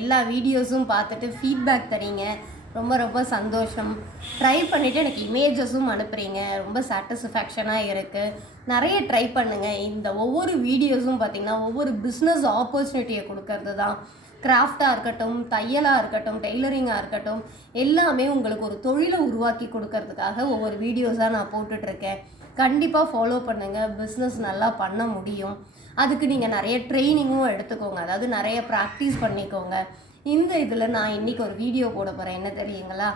எல்லா வீடியோஸும் பார்த்துட்டு ஃபீட்பேக் தரீங்க. ரொம்ப ரொம்ப சந்தோஷம். ட்ரை பண்ணிவிட்டு எனக்கு இமேஜஸும் அனுப்புகிறீங்க. ரொம்ப சாட்டிஸ்ஃபேக்ஷனாக இருக்குது. நிறைய ட்ரை பண்ணுங்கள். இந்த ஒவ்வொரு வீடியோஸும் பார்த்திங்கன்னா ஒவ்வொரு பிஸ்னஸ் ஆப்பர்ச்சுனிட்டியை கொடுக்கறது தான். கிராஃப்டாக இருக்கட்டும், தையலாக இருக்கட்டும், டெய்லரிங்காக இருக்கட்டும், எல்லாமே உங்களுக்கு ஒரு தொழிலை உருவாக்கி கொடுக்கறதுக்காக ஒவ்வொரு வீடியோஸாக நான் போட்டுட்ருக்கேன். கண்டிப்பாக ஃபாலோ பண்ணுங்கள். பிஸ்னஸ் நல்லா பண்ண முடியும். அதுக்கு நீங்கள் நிறைய ட்ரைனிங்கும் எடுத்துக்கோங்க. அதாவது நிறைய ப்ராக்டிஸ் பண்ணிக்கோங்க. இந்த இதில் நான் இன்றைக்கி ஒரு வீடியோ போட போகிறேன். என்ன தெரியுங்களா?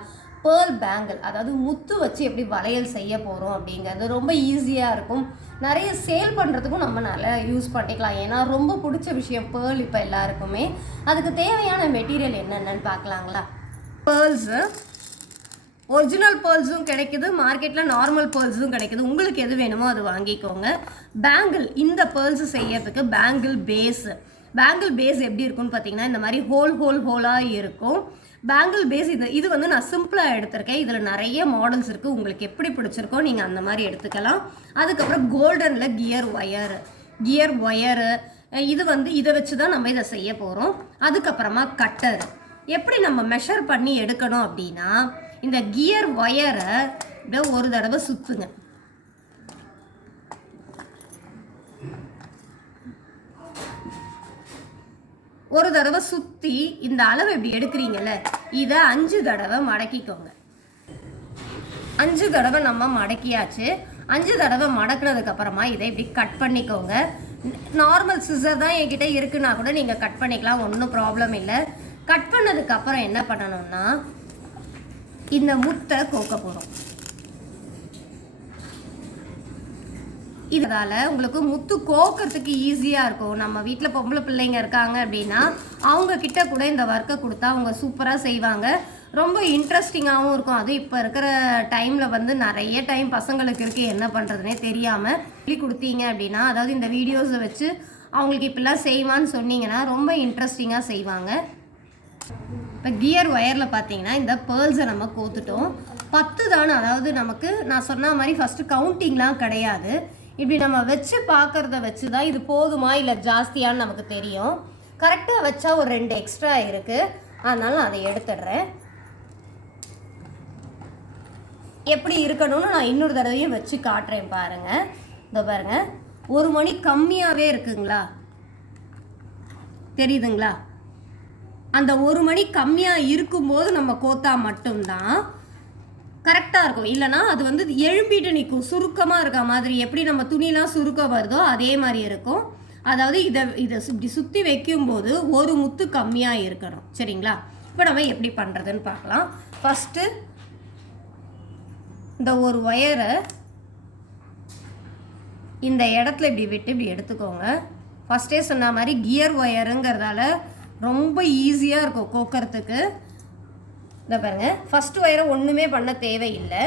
பேர்ல் பேங்கிள், அதாவது முத்து வச்சு எப்படி வளையல் செய்ய போகிறோம் அப்படிங்கிறது ரொம்ப ஈஸியாக இருக்கும். நிறைய சேல் பண்ணுறதுக்கும் நம்ம நல்லா யூஸ் பண்ணிக்கலாம். ஏன்னா ரொம்ப பிடிச்ச விஷயம் பேர்ல் இப்போ எல்லாருக்குமே. அதுக்கு தேவையான மெட்டீரியல் என்னென்னு பார்க்கலாங்களா? பேர்ல்ஸு ஒரிஜினல் பேர்ல்ஸும் கிடைக்குது, மார்க்கெட்டில் நார்மல் பேர்ல்ஸும் கிடைக்குது. உங்களுக்கு எது வேணுமோ அது வாங்கிக்கோங்க. பேங்கிள், இந்த பேர்ல்ஸு செய்யறதுக்கு பேங்கிள் பேஸ் எப்படி இருக்கும்னு பார்த்தீங்கன்னா இந்த மாதிரி ஹோலாக இருக்கும். பேங்கிள் பேஸ் இது வந்து நான் சிம்பிளாக எடுத்திருக்கேன். இதில் நிறைய மாடல்ஸ் இருக்குது. உங்களுக்கு எப்படி பிடிச்சிருக்கோ நீங்கள் அந்த மாதிரி எடுத்துக்கலாம். அதுக்கப்புறம் கோல்டனில் கியர் ஒயரு இது வந்து இதை வச்சு தான் நம்ம இதை செய்ய போகிறோம். அதுக்கப்புறமா கட்டர். எப்படி நம்ம மெஷர் பண்ணி எடுக்கணும் அப்படின்னா, இந்த கியர் ஒயரை இப்படியே ஒரு தடவை சுற்றுங்க. ஒரு தடவை சுற்றி இந்த அளவு இப்படி எடுக்கிறீங்கல்ல, இதை 5 தடவை மடக்கிக்கோங்க. 5 தடவை நம்ம மடக்கியாச்சு. 5 தடவை மடக்கினதுக்கு அப்புறமா இதை இப்படி கட் பண்ணிக்கோங்க. நார்மல் சிசர் தான் என்கிட்ட இருக்குன்னா கூட நீங்கள் கட் பண்ணிக்கலாம், ஒன்றும் ப்ராப்ளம் இல்லை. கட் பண்ணதுக்கு அப்புறம் என்ன பண்ணணும்னா, இந்த முத்தை கோக்க போகிறோம். இதனால உங்களுக்கு முத்து கோக்கிறதுக்கு ஈஸியாக இருக்கும். நம்ம வீட்டில் பொம்பளை பிள்ளைங்க இருக்காங்க அப்படின்னா அவங்க கிட்ட கூட இந்த ஒர்க்கை கொடுத்தா அவங்க சூப்பராக செய்வாங்க. ரொம்ப இன்ட்ரெஸ்டிங்காகவும் இருக்கும். அது இப்போ இருக்கிற டைமில் வந்து நிறைய டைம் பசங்களுக்கு இருக்குது, என்ன பண்ணுறதுனே தெரியாமல் சொல்லி கொடுத்தீங்க அப்படின்னா, அதாவது இந்த வீடியோஸை வச்சு அவங்களுக்கு இப்படிலாம் செய்வான்னு சொன்னீங்கன்னா ரொம்ப இன்ட்ரெஸ்டிங்காக செய்வாங்க. இப்போ கியர் ஒயரில் பார்த்தீங்கன்னா இந்த பேர்ல்ஸை நம்ம கோத்துட்டோம். 10 தானே, அதாவது நமக்கு நான் சொன்ன மாதிரி ஃபஸ்ட்டு கவுண்டிங்லாம் கிடையாது. இப்படி நம்ம வச்சு பார்க்குறத வச்சு தான் இது போதுமா இல்லை ஜாஸ்தியான்னு நமக்கு தெரியும். கரெக்டாக வச்சா ஒரு 2 எக்ஸ்ட்ரா இருக்குது, அதனால நான் அதை எடுத்துடுறேன். எப்படி இருக்கணும்னு நான் இன்னொரு தடவையும் வச்சு காட்டுறேன் பாருங்கள். இந்த பாருங்கள், 1 மணி கம்மியாகவே இருக்குங்களா, தெரியுதுங்களா? அந்த 1 மணி கம்மியாக இருக்கும்போது நம்ம கோத்தா மட்டும்தான் கரெக்டாக இருக்கும். இல்லைனா அது வந்து எழும்பிட்டு நிற்கும், சுருக்கமாக இருக்க மாதிரி. எப்படி நம்ம துணிலாம் சுருக்கம் வருதோ அதே மாதிரி இருக்கும். அதாவது இதை இப்படி சுற்றி வைக்கும்போது ஒரு முத்து கம்மியாக இருக்கணும். சரிங்களா? இப்போ நம்ம எப்படி பண்ணுறதுன்னு பார்க்கலாம். ஃபஸ்ட்டு இந்த ஒரு ஒயரை இந்த இடத்துல இப்படி விட்டு இப்படி எடுத்துக்கோங்க. ஃபஸ்ட்டே சொன்ன மாதிரி கியர் ஒயருங்கிறதால ரொம்ப ஈஸியாக இருக்கும் கோக்கிறதுக்கு. இந்த பாருங்கள், ஃபஸ்ட்டு ஒயரை ஒன்றுமே பண்ண தேவையில்லை.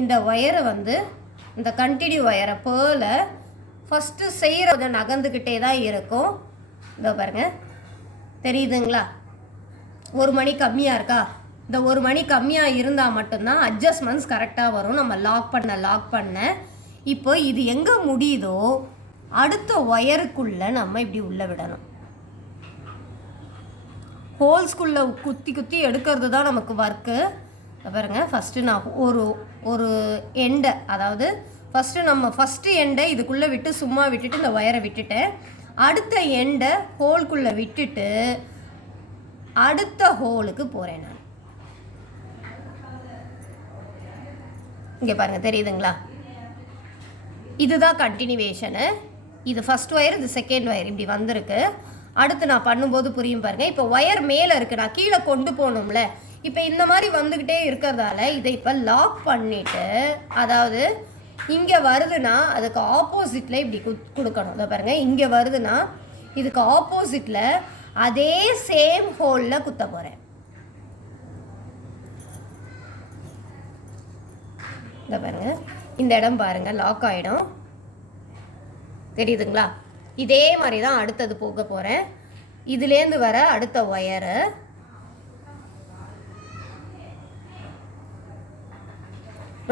இந்த ஒயரை வந்து இந்த கண்டினியூ ஒயரை பேர்லை ஃபஸ்ட்டு செய்கிறத நகர்ந்துக்கிட்டே தான் இருக்கும். இந்த பாருங்கள், தெரியுதுங்களா? 1 மணி கம்மியாக இருக்கா? இந்த 1 மணி கம்மியாக இருந்தால் மட்டும்தான் அட்ஜஸ்ட்மெண்ட்ஸ் கரெக்டாக வரும். நம்ம லாக் பண்ண இப்போ இது எங்கே முடியுதோ அடுத்த ஒயருக்குள்ளே நம்ம இப்படி உள்ளே விடணும். ஹோல்ஸ்குள்ளே குத்தி எடுக்கிறது தான் நமக்கு ஒர்க்கு. பாருங்க, ஃபஸ்ட்டு நான் ஒரு எண்டை, அதாவது ஃபஸ்ட்டு எண்டை இதுக்குள்ளே விட்டு சும்மா விட்டுட்டு இந்த ஒயரை விட்டுட்டேன். அடுத்த எண்டை ஹோல்குள்ளே விட்டுட்டு அடுத்த ஹோலுக்கு போகிறேன் நான். இங்கே பாருங்கள், தெரியுதுங்களா? இதுதான் கண்டினியூவேஷனு. இது ஃபஸ்ட் ஒயர், இது செகண்ட் ஒயர் இப்படி வந்திருக்கு. அடுத்து நான் பண்ணும்போது புரியும் பாருங்கள். இப்போ ஒயர் மேலே இருக்குது, நான் கீழே கொண்டு போகணும்ல. இப்போ இந்த மாதிரி வந்துக்கிட்டே இருக்கிறதால இதை இப்போ லாக் பண்ணிவிட்டு, அதாவது இங்கே வருதுன்னா அதுக்கு ஆப்போசிட்டில் இப்படி கொடுக்கணும். இதை பாருங்கள், இங்கே வருதுன்னா இதுக்கு ஆப்போசிட்டில் அதே சேம் ஹோலில் குத்த போகிறேன். இதை பாருங்கள், இந்த இடம் பாருங்கள் லாக் ஆகிடும், தெரியுதுங்களா? இதே மாதிரி தான் அடுத்தது போக போகிறேன். இதுலேருந்து வர அடுத்த ஒயரு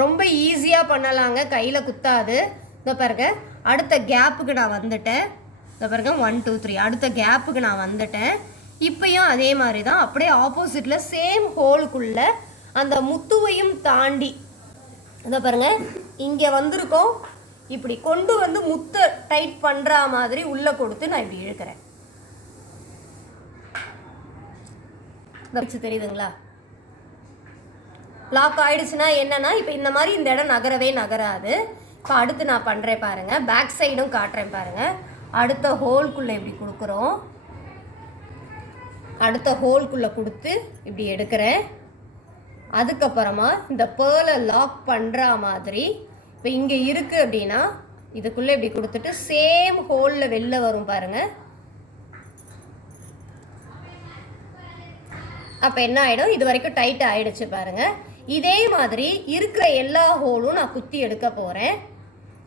ரொம்ப ஈஸியாக பண்ணலாங்க, கையில் குத்தாது. இந்த பாருங்க, அடுத்த கேப்புக்கு நான் வந்துட்டேன். இந்த பாருங்க 1 2 3 அடுத்த கேப்புக்கு நான் வந்துட்டேன். இப்பயும் அதே மாதிரி தான் அப்படியே ஆப்போசிட்டில் சேம் ஹோலுக்குள்ளே அந்த முத்துவையும் தாண்டி இதை பாருங்கள் இங்கே வந்திருக்கோம், இப்படி கொண்டு வந்து முத்தை டைட் பண்ணுற மாதிரி உள்ளே கொடுத்து நான் இப்படி இழுக்கிறேன். தெரியுதுங்களா? லாக் ஆயிடுச்சுன்னா என்னன்னா இப்போ இந்த மாதிரி இந்த இடம் நகரவே நகராது. இப்போ அடுத்து நான் பண்ணுறேன் பாருங்கள், பேக் சைடும் காட்டுறேன் பாருங்கள். அடுத்த ஹோல்குள்ளே இப்படி கொடுக்குறோம், அடுத்த ஹோல்குள்ளே கொடுத்து இப்படி எடுக்கிறேன். அதுக்கப்புறமா இந்த பேர்லை லாக் பண்ணுற மாதிரி இப்போ இங்கே இருக்குது அப்படின்னா இதுக்குள்ளே இப்படி கொடுத்துட்டு சேம் ஹோலில் வெளில வரும் பாருங்கள். அப்போ என்ன ஆகிடும், இது வரைக்கும் டைட் ஆகிடுச்சு பாருங்கள். இதே மாதிரி இருக்கிற எல்லா ஹோலும் நான் குத்தி எடுக்க போகிறேன்.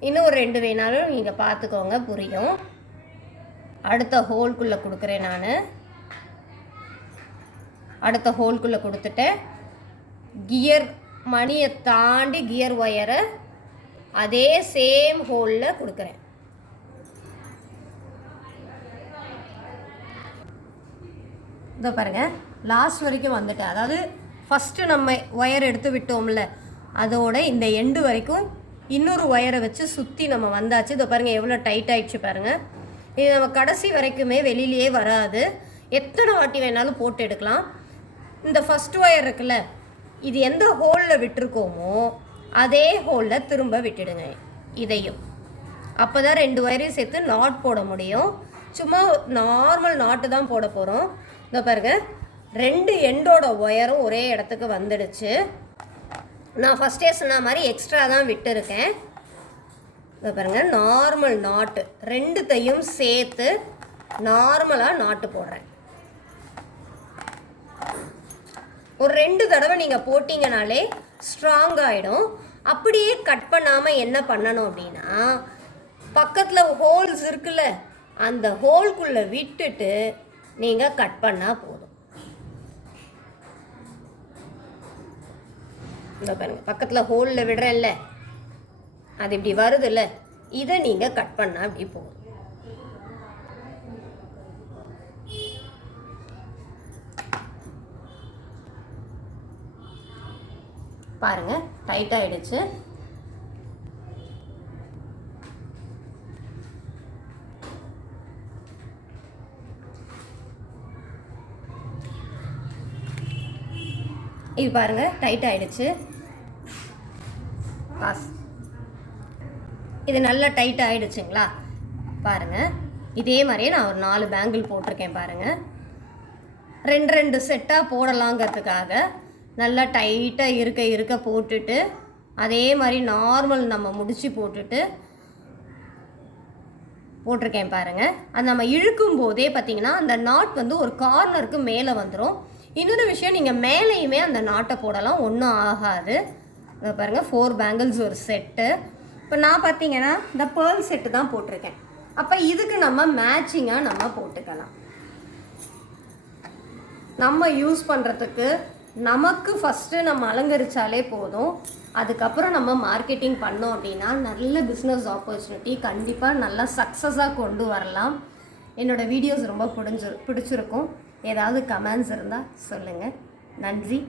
இன்னும் ஒரு 2 வேணாலும் நீங்கள் பார்த்துக்கோங்க, புரியும். அடுத்த ஹோல்குள்ளே கொடுக்குறேன் நான். அடுத்த ஹோல்குள்ளே கொடுத்துட்டேன். கியர் மணியை தாண்டி கியர் ஒயரை அதே சேம் ஹோலில் கொடுக்குறேன். இதோ பாருங்கள், லாஸ்ட் வரைக்கும் வந்துட்டேன். அதாவது ஃபஸ்ட்டு நம்ம ஒயர் எடுத்து விட்டோம்ல, அதோட இந்த எண்டு வரைக்கும் இன்னொரு ஒயரை வச்சு சுற்றி நம்ம வந்தாச்சு. இதோ பாருங்கள் எவ்வளோ டைட் ஆகிடுச்சு பாருங்கள். இது நம்ம கடைசி வரைக்குமே வெளியிலேயே வராது, எத்தனை வாட்டி வேணாலும் போட்டு எடுக்கலாம். இந்த ஃபஸ்ட் ஒயர் இருக்குல்ல, இது எந்த ஹோலில் விட்டுருக்கோமோ அதே ஹோலில் திரும்ப விட்டுடுங்க இதையும். அப்போ தான் 2 ஒயரையும் சேர்த்து நாட் போட முடியும். சும்மா நார்மல் நாட்டு தான் போட போகிறோம். இந்த பாருங்கள் 2 எண்டோட ஒயரும் ஒரே இடத்துக்கு வந்துடுச்சு. நான் ஃபஸ்ட்டே சொன்ன மாதிரி எக்ஸ்ட்ரா தான் விட்டுருக்கேன். இந்த பாருங்கள் நார்மல் நாட்டு 2த்தையும் சேர்த்து நார்மலாக நாட்டு போடுறேன். ஒரு 2 தடவை நீங்கள் போட்டிங்கனாலே ஸ்ட்ராங் ஆகிடும். அப்படியே கட் பண்ணாமல் என்ன பண்ணணும் அப்படின்னா, பக்கத்தில் ஹோல்ஸ் இருக்குல்ல, அந்த ஹோல்குள்ளே விட்டுட்டு நீங்கள் கட் பண்ணால் போதும். இந்த பாருங்கள் பக்கத்தில் ஹோலில் விடுறேன்ல, அது இப்படி வருதுல்ல, இதை நீங்கள் கட் பண்ணால் இப்படி போகும். பாருங்க டைட் ஆயிடுச்சு. இது பாருங்க டைட் ஆயிடுச்சு. பாஸ், இது நல்லா டைட் ஆயிடுச்சுங்களா? பாருங்க இதே மாதிரியே நான் ஒரு 4 பேங்கிள் போட்டிருக்கேன் பாருங்க. 2 செட்டாக போடலாங்கிறதுக்காக நல்லா டைட்டாக இருக்க போட்டுட்டு, அதே மாதிரி நார்மல் நம்ம முடிச்சு போட்டிருக்கேன் பாருங்கள். அது நம்ம இழுக்கும் போதே பார்த்திங்கன்னா அந்த நாட் வந்து ஒரு கார்னருக்கு மேலே வந்துடும். இன்னொரு விஷயம், நீங்கள் மேலேயுமே அந்த நாட்டை போடலாம், ஒன்றும் ஆகாது. இதை பாருங்கள் 4 பேங்கிள்ஸ் ஒரு செட்டு. இப்போ நான் பார்த்திங்கன்னா இந்த பேர்ல் செட்டு தான் போட்டிருக்கேன். அப்போ இதுக்கு நம்ம மேட்சிங்காக நம்ம போட்டுக்கலாம். நம்ம யூஸ் பண்ணுறதுக்கு நமக்கு ஃபஸ்ட்டு நம்ம அலங்கரித்தாலே போதும். அதுக்கப்புறம் நம்ம மார்க்கெட்டிங் பண்ணோம் அப்படின்னா நல்ல பிஸ்னஸ் ஆப்பர்ச்சுனிட்டி கண்டிப்பாக நல்லா சக்ஸஸாக கொண்டு வரலாம். என்னோடய வீடியோஸ் ரொம்ப பிடிச்சிருக்கும். ஏதாவது கமெண்ட்ஸ் இருந்தால் சொல்லுங்கள். நன்றி.